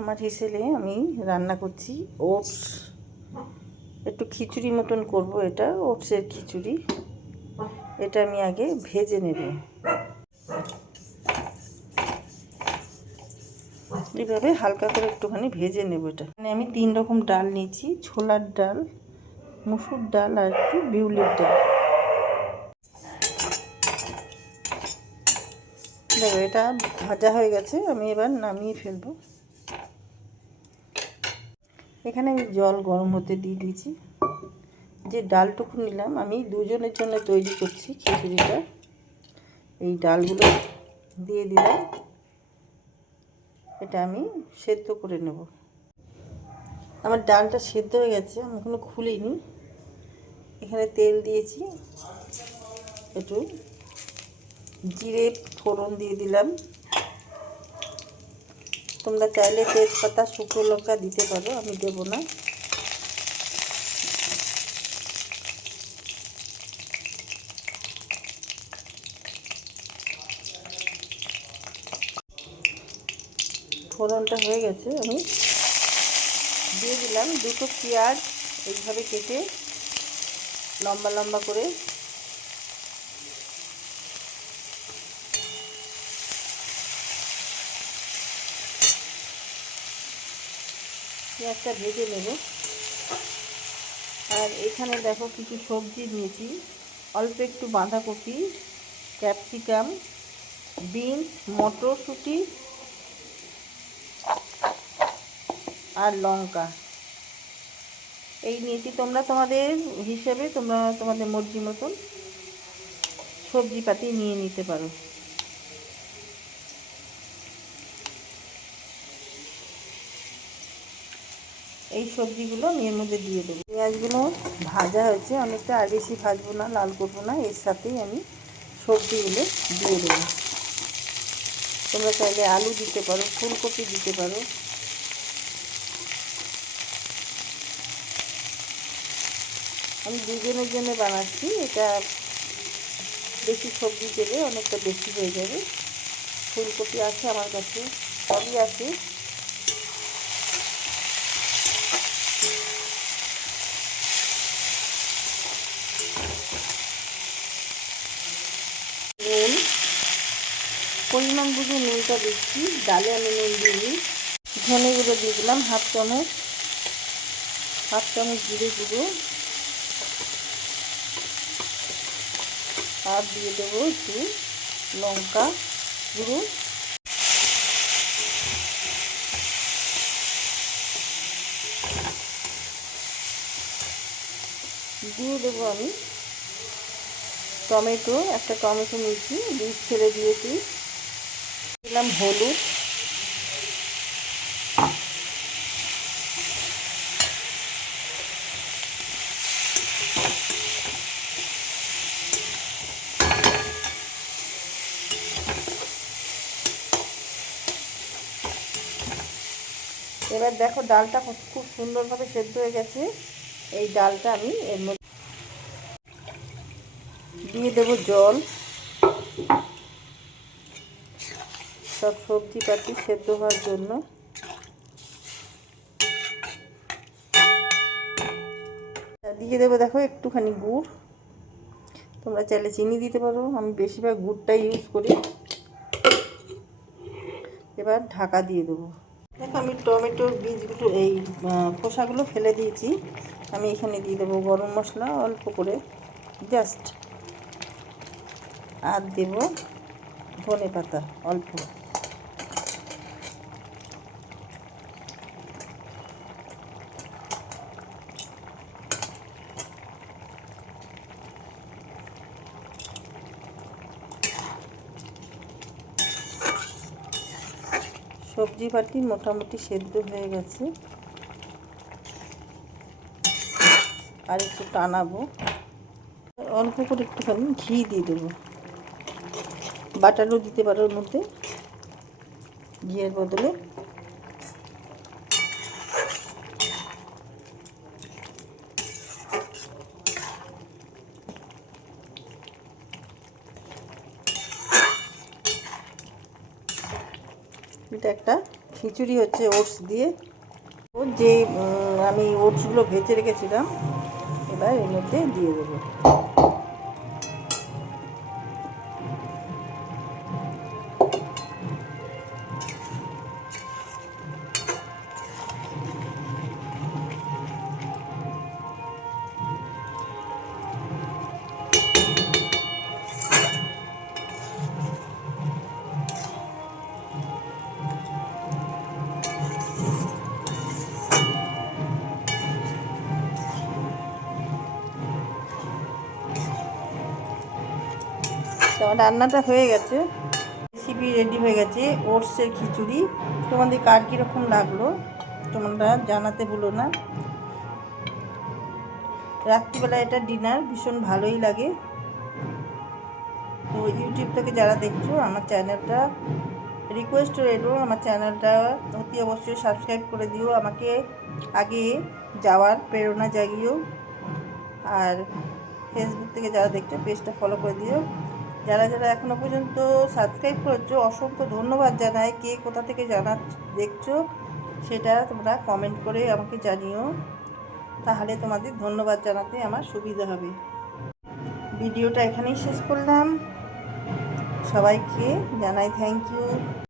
আমার হিসেবে আমি রান্না করছি ওটস, একটু খিচুড়ি মতন করব। এটা ওটসের খিচুড়ি। এটা আমি আগে ভেজে নেব, এইভাবে হালকা করে একটুখানি ভেজে নেব। এটা মানে আমি 3 রকম ডাল নিয়েছি, ছোলার ডাল, মুসুর ডাল আর একটু বিউলির ডাল। দেখো এটা ভাজা হয়ে গেছে, আমি এবার নামিয়ে ফেলবো। এখানে আমি জল গরম হতে দিয়ে দিয়েছি। যে ডালটুকু নিলাম, আমি দুজনের জন্য তৈরি করছি খিচুড়িটা। এই ডালগুলো দিয়ে দিলাম, এটা আমি সেদ্ধ করে নেব। আমার ডালটা সেদ্ধ হয়ে গেছে, আমি এখনো খুলিনি। এখানে তেল দিয়েছি, একটু জিরে ফোড়ন দিয়ে দিলাম। তোমরা চাইলে তেজপাতা, শুকনো লঙ্কা দিতে পারো, আমি দেবো না। ফোড়নটা হয়ে গেছে, আমি দিয়ে দিলাম 2টো পেঁয়াজ এইভাবে কেটে লম্বা লম্বা করে। পেঁয়াজটা ভেজে নেব। আর এখানে দেখো কিছু সবজি নিয়েছি, অল্প একটু বাঁধাকপি, ক্যাপসিকাম, বিনস, মটরশুঁটি আর লঙ্কা এই নিয়েছি। তোমরা তোমাদের হিসেবে তোমরা তোমাদের মর্জি মতন সবজিপাতি নিয়ে নিতে পারো। এই সবজিগুলো আমি এর মধ্যে দিয়ে দেবো। পেঁয়াজগুলো ভাজা হয়েছে অনেকটা, আর বেশি ভাজবো না, লাল করবো না। এর সাথেই আমি সবজিগুলো দিয়ে দেবো। তোমরা চাইলে আলু দিতে পারো, ফুলকপি দিতে পারো। আমি দুজনের জন্য বানাচ্ছি, এটা বেশি সবজি দেবে, অনেকটা বেশি হয়ে যাবে। ফুলকপি আছে আমার কাছে, সবই আছে। নুন পরিমাণ বুঝে নুনটা দিচ্ছি, ডালে আমি নুন দিইনি। ধনে গুঁড়ো দিয়ে দিলাম হাফ চামচ জিরে গুঁড়ো, আর দিয়ে দেবো একটু লঙ্কা গুঁড়ো। দিয়ে দেবো আমি টমেটো, একটা টমেটো নিয়েছি, বীজ ফেলে দিয়েছি। দিলাম হলুদ, এবার দেখো ডালটা খুব সুন্দরভাবে সেদ্ধ হয়ে গেছে। এই ডালটা আমি এর মধ্যে দিয়ে দেবো জল। সব সবজিপাতি সেদ্ধ হওয়ার জন্য। দিয়ে দেবো দেখো একটুখানি গুড়, তোমরা চাইলে চিনি দিতে পারো, আমি বেশিরভাগ গুড়টাই ইউজ করি। এবার ঢাকা দিয়ে দেবো। দেখো আমি টমেটোর বীজগুলো, এই খোসাগুলো ফেলে দিয়েছি। আমি এখানে দিয়ে দেবো গরম মশলা অল্প করে, জাস্ট। আর দেব ধনে পাতা অল্প। সবজিপাতি মোটামুটি সেদ্ধ হয়ে গেছে, আর একটু টানাবো। অল্প করে একটুখানি ঘি দিয়ে দেবো, বাটারও দিতে পারো ওর মধ্যে ঘিয়ের বদলে। এটা একটা খিচুড়ি হচ্ছে ওটস দিয়ে। যে আমি ওটসগুলো ভেজে রেখেছিলাম এবার এর মধ্যে দিয়ে দেবো। তো আমার রান্নাটা হয়ে গেছে, রেসিপি রেডি হয়ে গেছে ওটসের খিচুড়ি। তোমাদের কার কীরকম লাগলো তোমরা জানাতে ভুলো না। রাত্রিবেলা এটা ডিনার ভীষণ ভালোই লাগে। তো ইউটিউব থেকে যারা দেখছো আমার চ্যানেলটা রিকোয়েস্ট রইল, আমার চ্যানেলটা অতি অবশ্যই সাবস্ক্রাইব করে দিও, আমাকে আগে যাওয়ার প্রেরণা জাগিও। আর ফেসবুক থেকে যারা দেখছো পেজটা ফলো করে দিও। যারা যারা এখনও পর্যন্ত সাবস্ক্রাইব করেছো অসংখ্য ধন্যবাদ জানাই। কে কোথা থেকে দেখছো সেটা তোমরা কমেন্ট করে আমাকে জানিও, তাহলে তোমাদের ধন্যবাদ জানাতে আমার সুবিধা হবে। ভিডিওটা এখানেই শেষ করলাম, সবাইকে জানাই থ্যাংক ইউ।